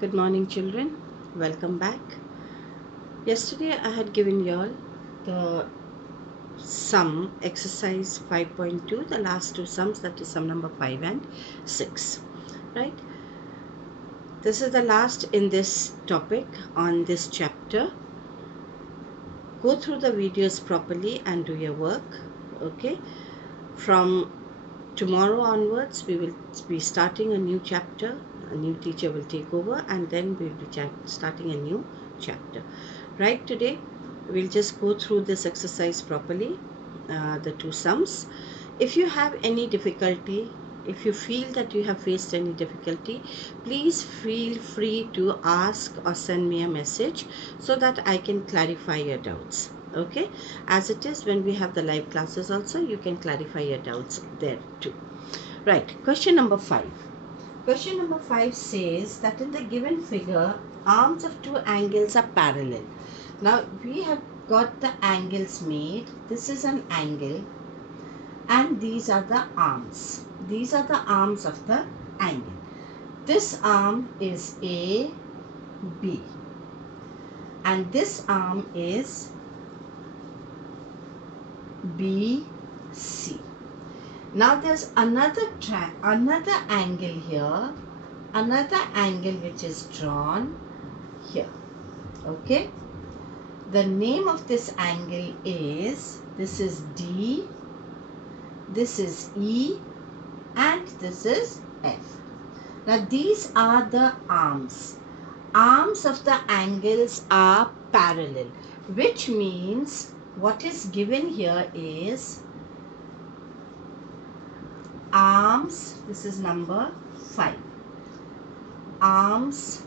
Good morning, children. Welcome back. Yesterday, I had given you all the sum exercise 5.2, the last two sums, that is sum number 5 and 6. Right? This is the last in this topic on this chapter. Go through the videos properly and do your work. Okay? From tomorrow onwards, we will be starting a new chapter. A new teacher will take over, and then we will be starting a new chapter. Right, today we'll just go through this exercise properly, the two sums. If you have any difficulty, if you feel that you have faced any difficulty, please feel free to ask or send me a message so that I can clarify your doubts. Okay, as it is, when we have the live classes also, you can clarify your doubts there too. Right, question number 5. Question number 5 says that in the given figure, arms of two angles are parallel. Now we have got the angles made. This is an angle and these are the arms. These are the arms of the angle. This arm is A, B, and this arm is B, C. Now there's another angle here, another angle which is drawn here. Okay, the name of this angle is, this is D, this is E, and this is F. Now these are the arms. Arms of the angles are parallel, which means what is given here is arms, this is number 5, arms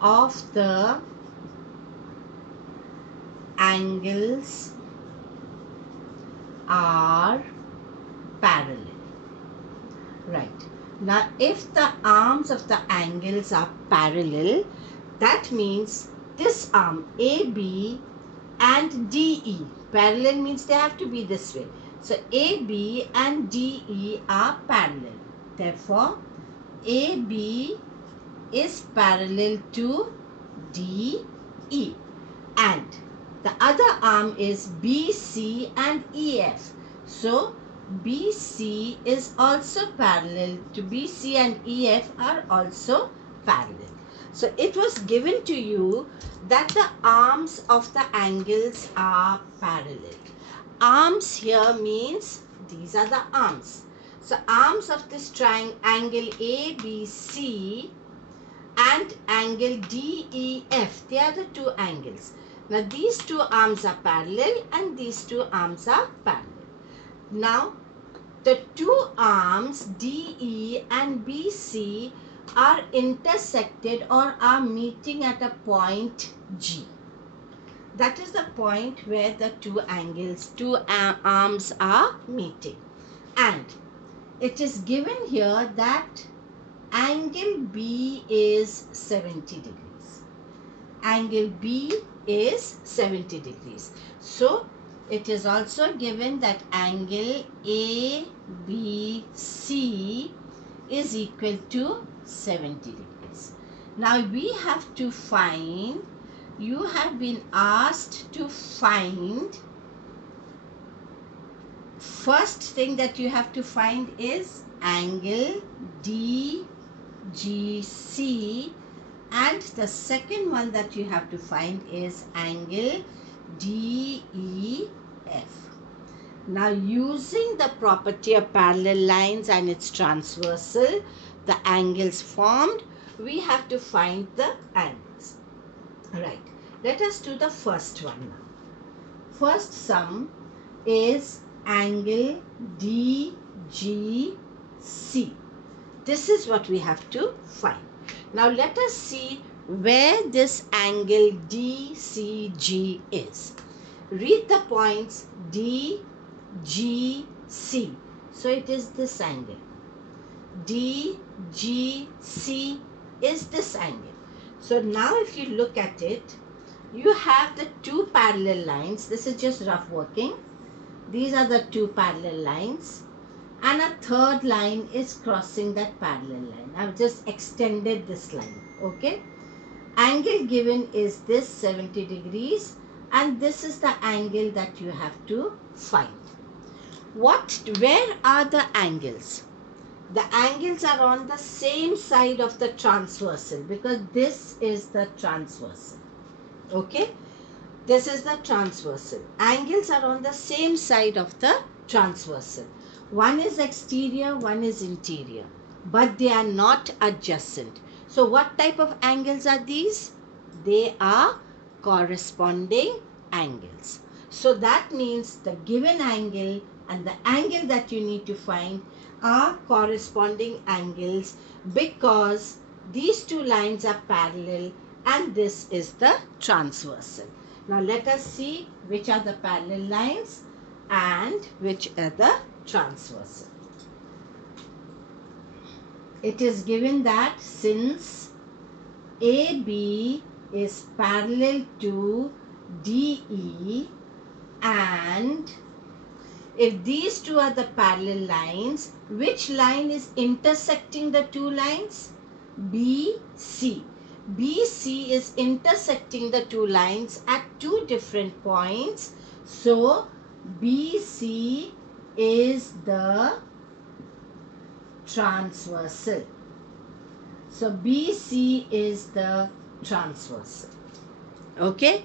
of the angles are parallel. Right. Now if the arms of the angles are parallel, that means this arm AB and DE, parallel means they have to be this way. So AB and DE are parallel. Therefore, AB is parallel to DE. And the other arm is BC and EF. So BC is also parallel to BC, and EF are also parallel. So it was given to you that the arms of the angles are parallel. Arms here means these are the arms. So arms of this triangle ABC and angle DEF, they are the two angles. Now these two arms are parallel and these two arms are parallel. Now the two arms DE and BC are intersected or are meeting at a point G. That is the point where the two angles, two arms are meeting. And it is given here that angle B is 70 degrees. Angle B is 70 degrees. So it is also given that angle ABC is equal to 70 degrees. Now we have to find, you have been asked to find, first thing that you have to find is angle DGC, and the second one that you have to find is angle DEF. Now using the property of parallel lines and its transversal, the angles formed, we have to find the angles. Right, let us do the first one now. First sum is angle DGC. This is what we have to find. Now let us see where this angle DCG is. Read the points DGC. So it is this angle. DGC is this angle. So now if you look at it, you have the two parallel lines. This is just rough working. These are the two parallel lines. And a third line is crossing that parallel line. I've just extended this line. Okay. Angle given is this 70 degrees, and this is the angle that you have to find. Where are the angles? The angles are on the same side of the transversal, because this is the transversal. Okay. This is the transversal. Angles are on the same side of the transversal. One is exterior, one is interior, but they are not adjacent. So what type of angles are these? They are corresponding angles. So that means the given angle and the angle that you need to find are corresponding angles, because these two lines are parallel and this is the transversal. Now let us see which are the parallel lines and which are the transversal. It is given that since AB is parallel to DE, and if these two are the parallel lines, which line is intersecting the two lines? BC. BC is intersecting the two lines at two different points. So, BC is the transversal. So, BC is the transversal. Okay?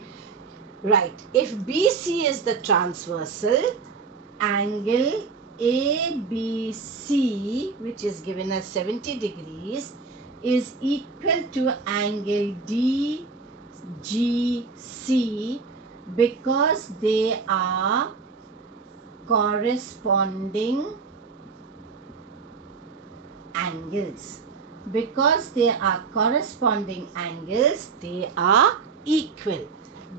Right. If BC is the transversal, angle ABC, which is given as 70 degrees, is equal to angle DGC, because they are corresponding angles. Because they are corresponding angles, they are equal.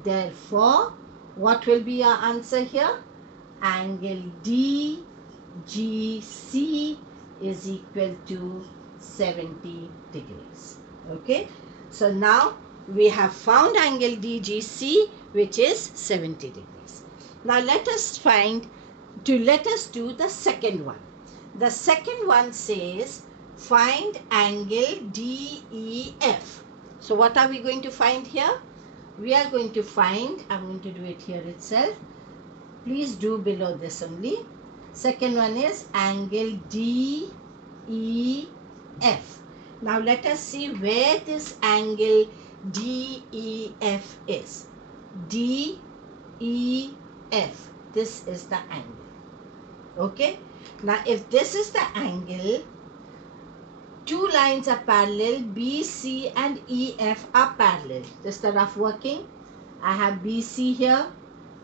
Therefore, what will be our answer here? Angle DGC is equal to 70 degrees. Okay. So now we have found angle DGC, which is 70 degrees. Now let us do the second one. The second one says find angle DEF. So what are we going to find here? We are going to find, I'm going to do it here itself. Please do below this only. Second one is angle DEF. Now let us see where this angle DEF is. DEF. This is the angle. Okay. Now if this is the angle, two lines are parallel, BC and EF are parallel. This is the rough working. I have BC here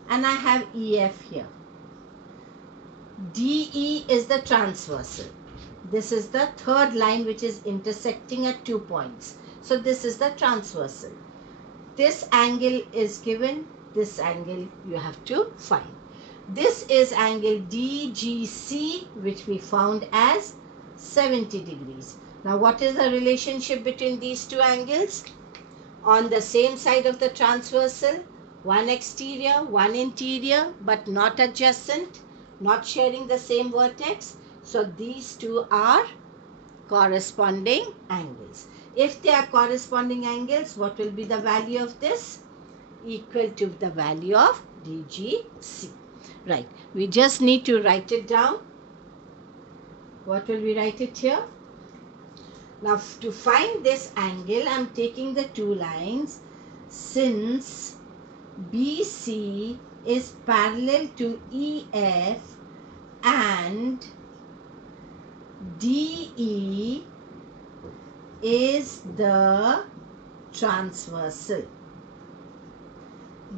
and I have EF here. DE is the transversal. This is the third line which is intersecting at 2 points. So this is the transversal. This angle is given, this angle you have to find. This is angle DGC, which we found as 70 degrees. Now what is the relationship between these two angles? On the same side of the transversal, one exterior, one interior, but not adjacent, not sharing the same vertex. So these two are corresponding angles. If they are corresponding angles, what will be the value of this? Equal to the value of DGC. Right. We just need to write it down. What will we write it here? Now to find this angle, I am taking the two lines. Since BC is parallel to EF and DE is the transversal.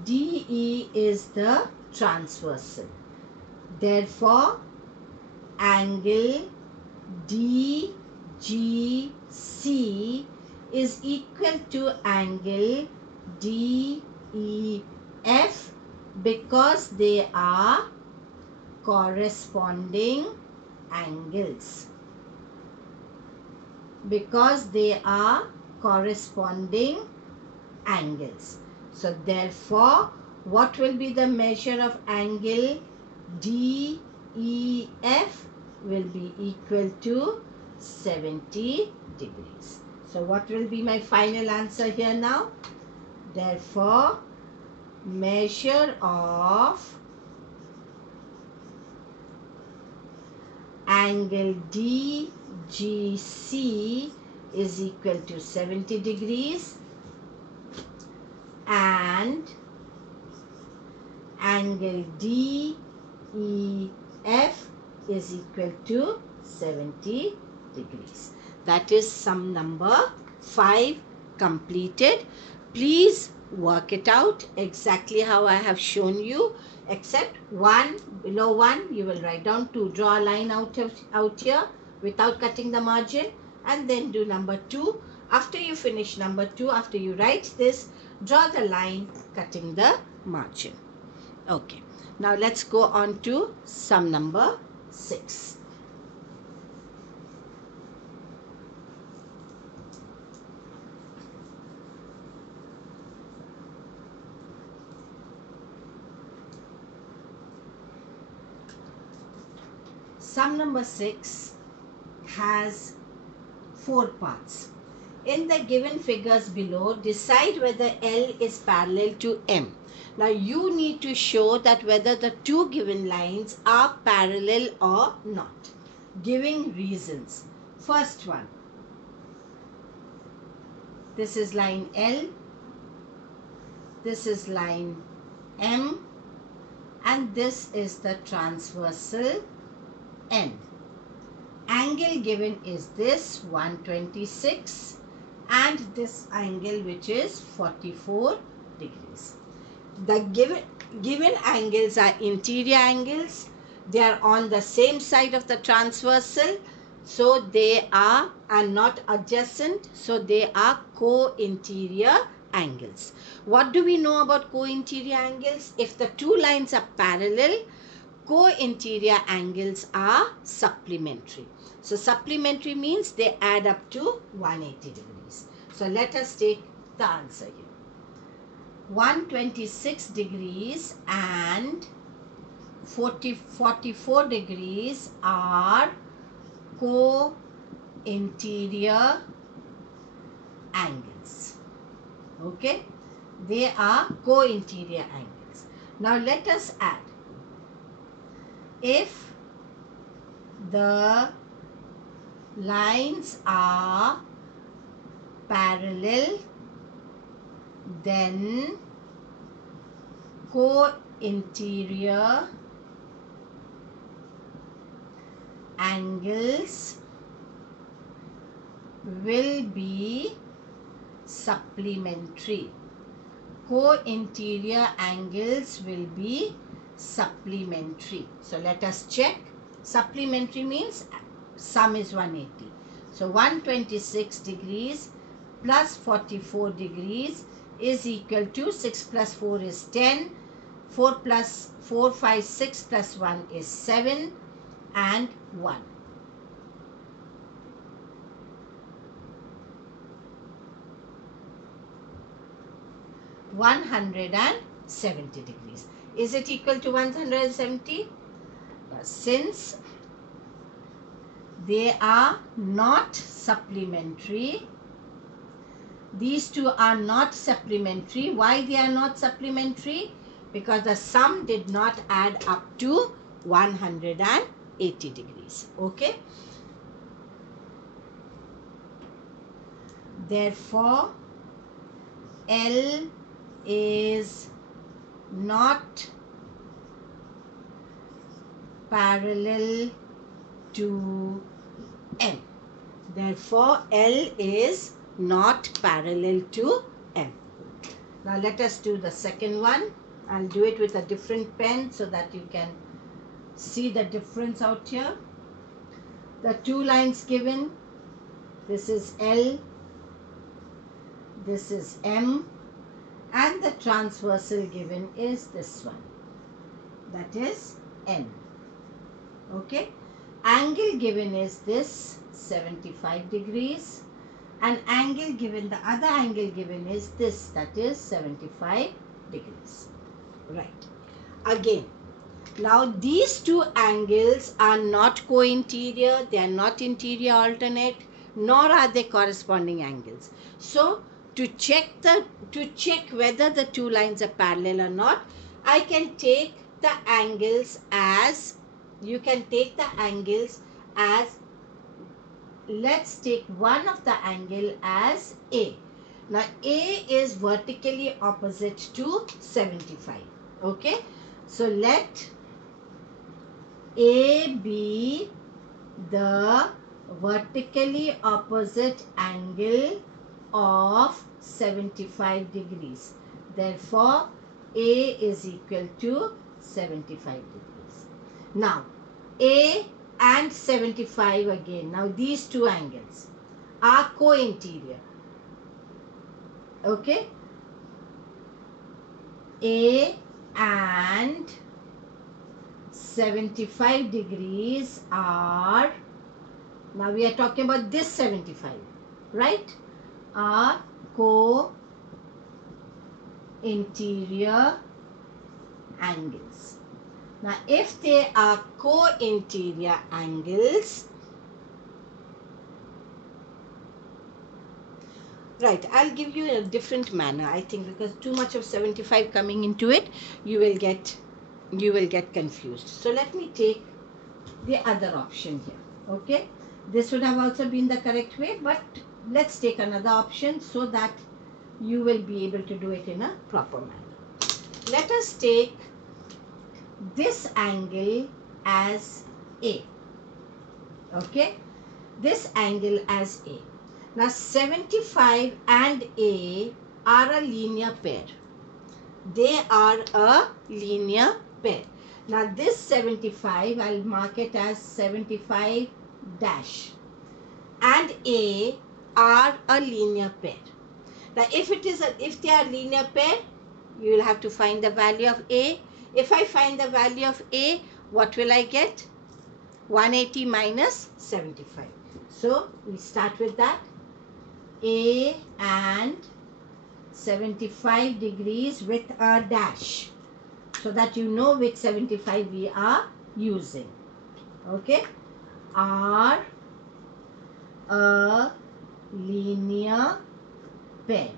DE is the transversal. Therefore, angle DGC is equal to angle DEF, because they are corresponding angles. Because they are corresponding angles. So therefore, what will be the measure of angle DEF? Will be equal to 70 degrees. So what will be my final answer here now? Therefore, measure of angle DGC is equal to 70 degrees and angle DEF is equal to 70 degrees. That is sum number 5 completed. Please work it out exactly how I have shown you, except below 1 you will write down 2. Draw a line out here without cutting the margin, and then do number 2. After you finish number 2, after you write this, draw the line cutting the margin. Okay, now let's go on to sum number 6. Sum number 6 has 4 parts. In the given figures below, decide whether L is parallel to M. Now you need to show that whether the two given lines are parallel or not, giving reasons. First one, this is line L, this is line M, and this is the transversal N. Angle given is this 126 and this angle which is 44 degrees. The given angles are interior angles. They are on the same side of the transversal, so they are not adjacent, so they are co-interior angles. What do we know about co-interior angles? If the two lines are parallel, co-interior angles are supplementary. So supplementary means they add up to 180 degrees. So let us take the answer here. 126 degrees and 44 degrees are co-interior angles. Okay, they are co-interior angles. Now let us add. If the lines are parallel, then co-interior angles will be supplementary. Co-interior angles will be supplementary. So let us check. Supplementary means sum is 180. So 126 degrees plus 44 degrees is equal to 6 plus 4 is 10. 4 plus 4, 5, 6 plus 1 is 7 and 1. (170 degrees). Is it equal to 170? Since they are not supplementary, these two are not supplementary. Why they are not supplementary? Because the sum did not add up to 180 degrees. Okay. Therefore, L is not parallel to M. Therefore, L is not parallel to M. Now let us do the second one. I'll do it with a different pen so that you can see the difference out here. The two lines given, this is L, this is M, and the transversal given is this one, that is N. Okay, angle given is this 75 degrees, and angle given, the other angle given is this, that is 75 degrees. Right. Again, now these two angles are not co-interior, they are not interior alternate, nor are they corresponding angles. So to check whether the two lines are parallel or not, I can take the angles as, you can take the angles as, let's take one of the angle as A. Now A is vertically opposite to 75. Okay, so let A be the vertically opposite angle of 75 degrees. Therefore, A is equal to 75 degrees. Now, A and 75 again. Now, these two angles are co-interior. Okay? A and 75 degrees are, now we are talking about this 75, right? Are co-interior angles. Now, if they are co-interior angles, right, I'll give you in a different manner, I think, because too much of 75 coming into it, you will get confused. So let me take the other option here. Okay, this would have also been the correct way, but let's take another option so that you will be able to do it in a proper manner. Let us take this angle as A. Okay, this angle as A. Now 75 and A are a linear pair. They are a linear pair. Now this 75, I'll mark it as 75 dash, and A are a linear pair. Now if they are linear pair, you will have to find the value of A. If I find the value of A, what will I get? 180 minus 75. So we start with that. A and 75 degrees with a dash, so that you know which 75 we are using. Okay, are a linear pair.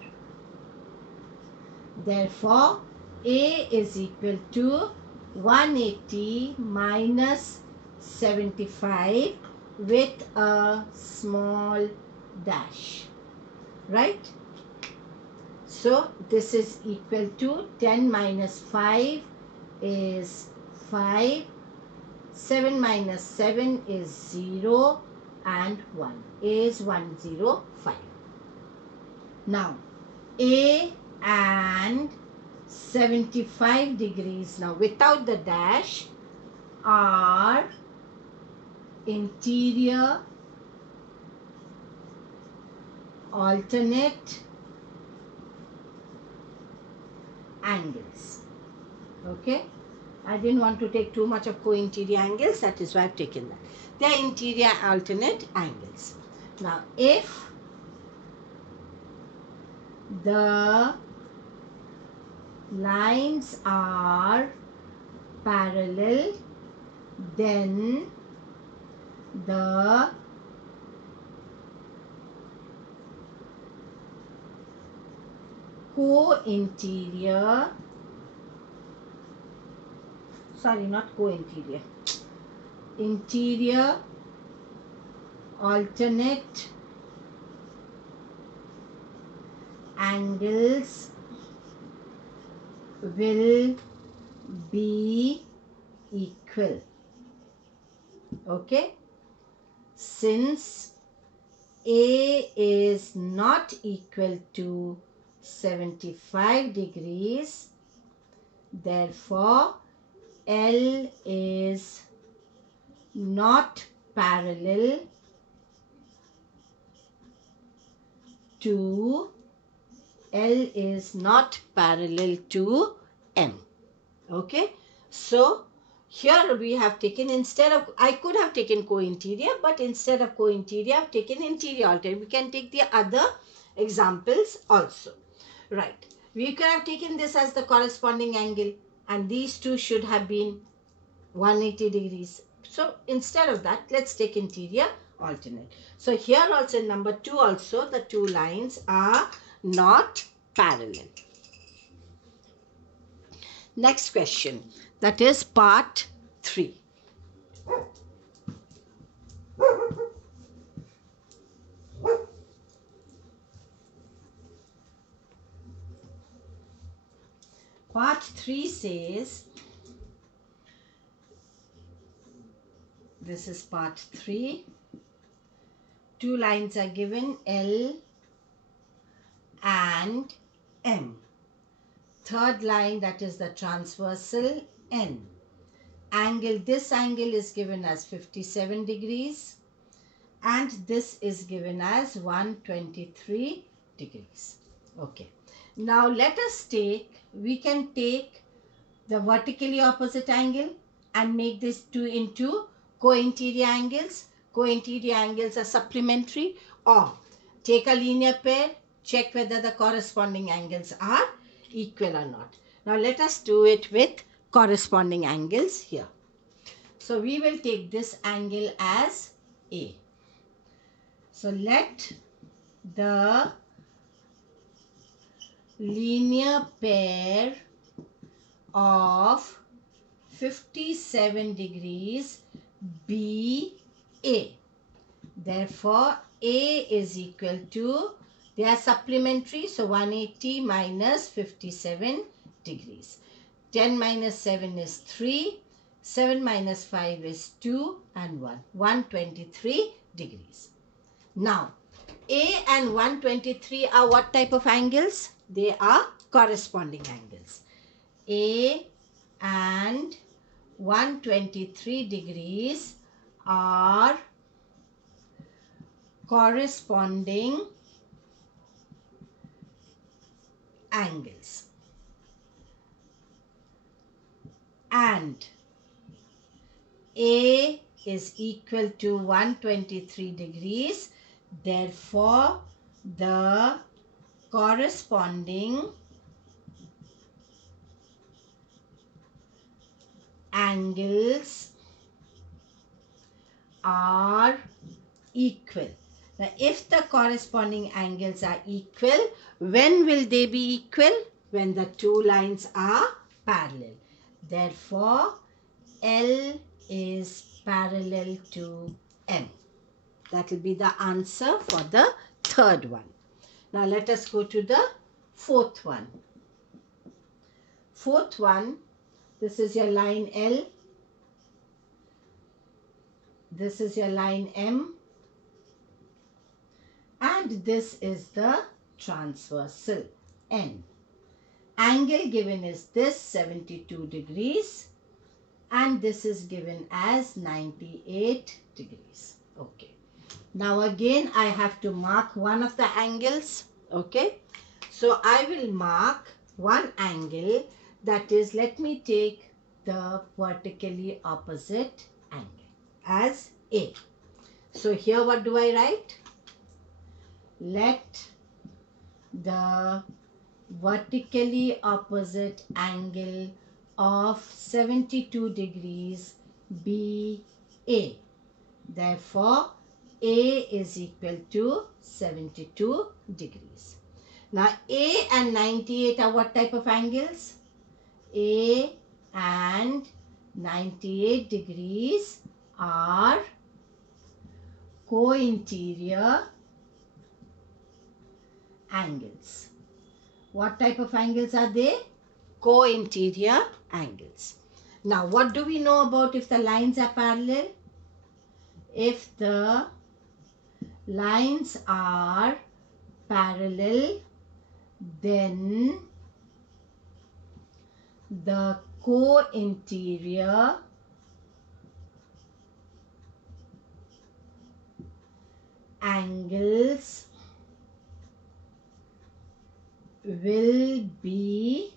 Therefore, A is equal to 180 minus 75 with a small dash. Right? So this is equal to 10 minus 5 is 5, 7 minus 7 is 0, and 1 is 105. Now A and 75 degrees, now without the dash, are interior alternate angles. Okay, I didn't want to take too much of co-interior angles, that is why I've taken that. They are interior alternate angles. Now if the lines are parallel, then the co-interior, sorry, not co-interior, interior alternate angles will be equal. Okay, since A is not equal to 75 degrees, therefore L is not parallel to M. Okay, so here we have taken, instead of, I could have taken co-interior, but instead of co-interior, I've taken interior alternate. We can take the other examples also. Right, we could have taken this as the corresponding angle, and these two should have been 180 degrees. So instead of that, let's take interior alternate. So here also in number 2 also the two lines are not parallel. Next question, that is part 3. Part 3 says, this is part 3. Two lines are given, L and M. Third line, that is the transversal, N. Angle, this angle is given as 57 degrees and this is given as 123 degrees. Okay. Now let us take, we can take the vertically opposite angle and make this two into co-interior angles. Co-interior angles are supplementary, or take a linear pair, check whether the corresponding angles are equal or not. Now let us do it with corresponding angles here. So we will take this angle as A. So let the linear pair of 57 degrees be A. Therefore, A is equal to, they are supplementary, so 180 minus 57 degrees. 10 minus 7 is 3, 7 minus 5 is 2 and 1, 123 degrees. Now, A and 123 are what type of angles? They are corresponding angles. A and 123 degrees are corresponding angles, and A is equal to 123 degrees. Therefore, the corresponding angles are equal. Now, if the corresponding angles are equal, when will they be equal? When the two lines are parallel. Therefore, L is parallel to M. That will be the answer for the third one. Now, let us go to the fourth one. Fourth one, this is your line L. This is your line M. And this is the transversal N. Angle given is this 72 degrees and this is given as 98 degrees. Okay. Now again I have to mark one of the angles. Okay. So I will mark one angle, that is, let me take the vertically opposite angle as A. So here what do I write? Let the vertically opposite angle of 72 degrees be A. Therefore, A is equal to 72 degrees. Now, A and 98 are what type of angles? A and 98 degrees are co-interior angles. What type of angles are they? Co-interior angles. Now, what do we know about if the lines are parallel? If the lines are parallel, then the co-interior angles will be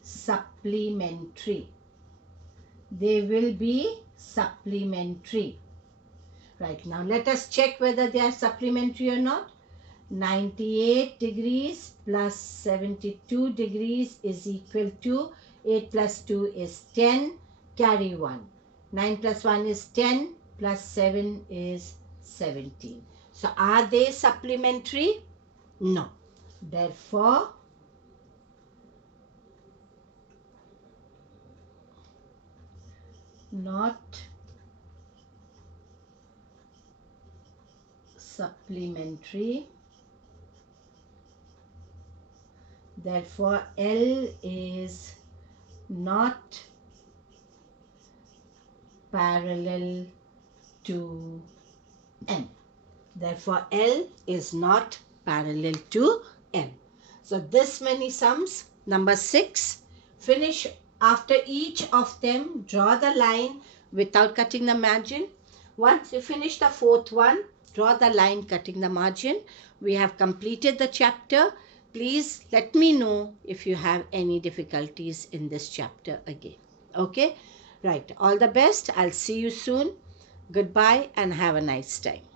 supplementary. They will be supplementary. Right, now let us check whether they are supplementary or not. 98 degrees plus 72 degrees is equal to 8 plus 2 is 10, carry 1. 9 plus 1 is 10, plus 7 is 17. So are they supplementary? No. Therefore, not supplementary. Therefore, L is not parallel to M. Therefore, L is not parallel to M. So, this many sums. Number 6. Finish after each of them. Draw the line without cutting the margin. Once you finish the fourth one, draw the line cutting the margin. We have completed the chapter. Please let me know if you have any difficulties in this chapter again. Okay? Right. All the best. I'll see you soon. Goodbye and have a nice time.